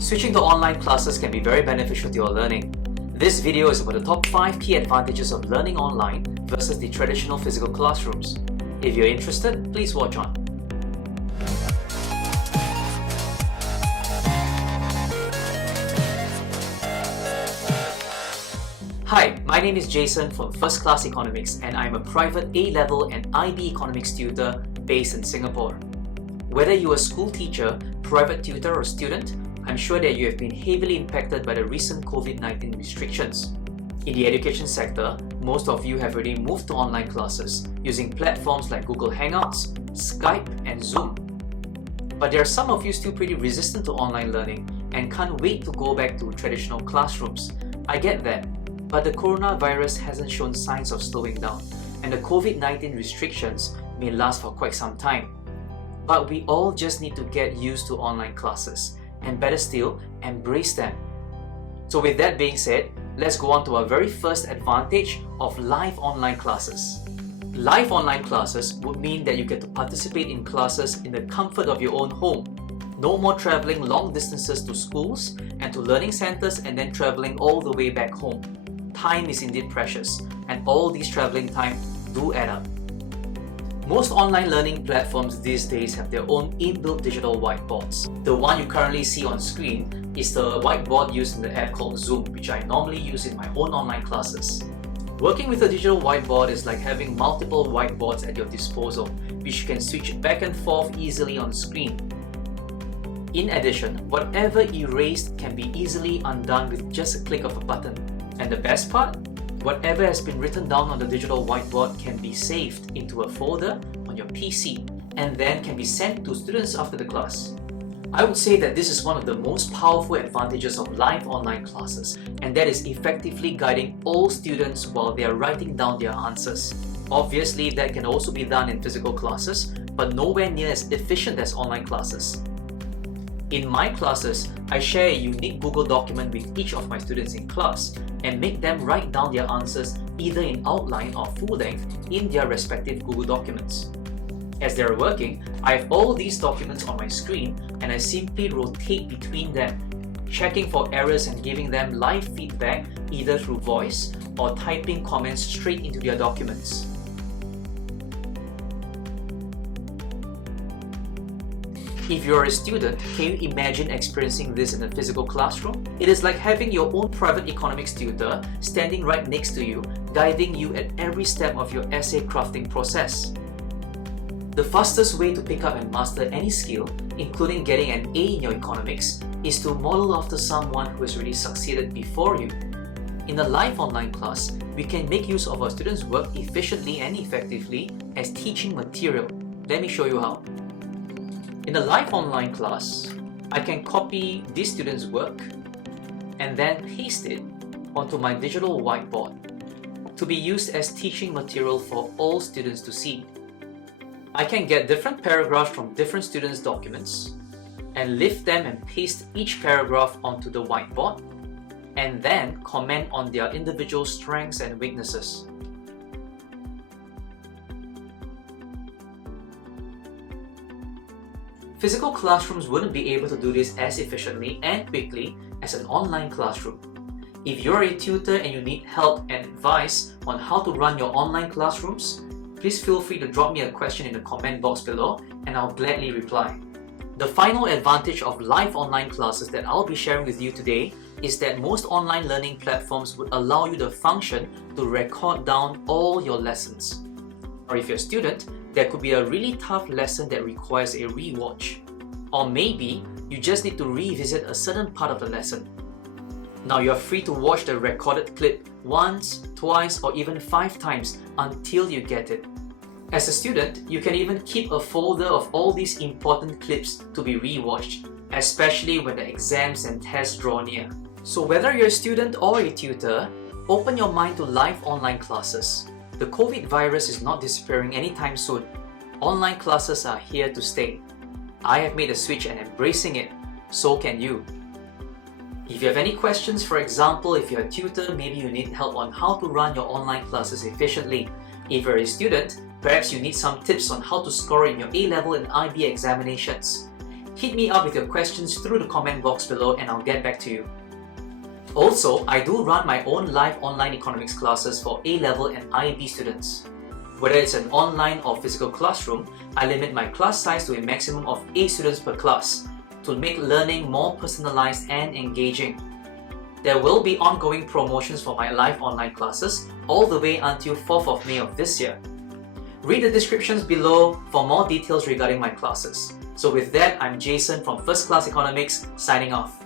Switching to online classes can be very beneficial to your learning. This video is about the top 5 key advantages of learning online versus the traditional physical classrooms. If you're interested, please watch on. Hi, my name is Jason from First Class Economics and I'm a private A-level and IB Economics tutor based in Singapore. Whether you're a school teacher, private tutor or student, I'm sure that you have been heavily impacted by the recent COVID-19 restrictions. In the education sector, most of you have already moved to online classes using platforms like Google Hangouts, Skype and Zoom. But there are some of you still pretty resistant to online learning and can't wait to go back to traditional classrooms. I get that, but the coronavirus hasn't shown signs of slowing down and the COVID-19 restrictions may last for quite some time. But we all just need to get used to online classes and better still, embrace them. So with that being said, let's go on to our very first advantage of live online classes. Live online classes would mean that you get to participate in classes in the comfort of your own home. No more traveling long distances to schools and to learning centers and then traveling all the way back home. Time is indeed precious, and all these traveling time do add up. Most online learning platforms these days have their own inbuilt digital whiteboards. The one you currently see on screen is the whiteboard used in the app called Zoom, which I normally use in my own online classes. Working with a digital whiteboard is like having multiple whiteboards at your disposal, which you can switch back and forth easily on screen. In addition, whatever erased can be easily undone with just a click of a button. And the best part? Whatever has been written down on the digital whiteboard can be saved into a folder on your PC and then can be sent to students after the class. I would say that this is one of the most powerful advantages of live online classes, and that is effectively guiding all students while they are writing down their answers. Obviously, that can also be done in physical classes, but nowhere near as efficient as online classes. In my classes, I share a unique Google document with each of my students in class and make them write down their answers either in outline or full length in their respective Google documents. As they are working, I have all these documents on my screen and I simply rotate between them, checking for errors and giving them live feedback either through voice or typing comments straight into their documents. If you're a student, can you imagine experiencing this in a physical classroom? It is like having your own private economics tutor standing right next to you, guiding you at every step of your essay crafting process. The fastest way to pick up and master any skill, including getting an A in your economics, is to model after someone who has already succeeded before you. In a live online class, we can make use of our students' work efficiently and effectively as teaching material. Let me show you how. In a live online class, I can copy this student's work and then paste it onto my digital whiteboard to be used as teaching material for all students to see. I can get different paragraphs from different students' documents and lift them and paste each paragraph onto the whiteboard and then comment on their individual strengths and weaknesses. Physical classrooms wouldn't be able to do this as efficiently and quickly as an online classroom. If you're a tutor and you need help and advice on how to run your online classrooms, please feel free to drop me a question in the comment box below and I'll gladly reply. The final advantage of live online classes that I'll be sharing with you today is that most online learning platforms would allow you the function to record down all your lessons. Or if you're a student, there could be a really tough lesson that requires a rewatch. Or maybe you just need to revisit a certain part of the lesson. Now you're free to watch the recorded clip once, twice, or even 5 times until you get it. As a student, you can even keep a folder of all these important clips to be rewatched, especially when the exams and tests draw near. So whether you're a student or a tutor, open your mind to live online classes. The COVID virus is not disappearing anytime soon. Online classes are here to stay. I have made a switch and embracing it. So can you. If you have any questions, for example, if you're a tutor, maybe you need help on how to run your online classes efficiently. If you're a student, perhaps you need some tips on how to score in your A-level and IB examinations. Hit me up with your questions through the comment box below and I'll get back to you. Also, I do run my own live online economics classes for A-level and IB students. Whether it's an online or physical classroom, I limit my class size to a maximum of 8 students per class to make learning more personalized and engaging. There will be ongoing promotions for my live online classes all the way until 4th of May of this year. Read the descriptions below for more details regarding my classes. So with that, I'm Jason from First Class Economics signing off.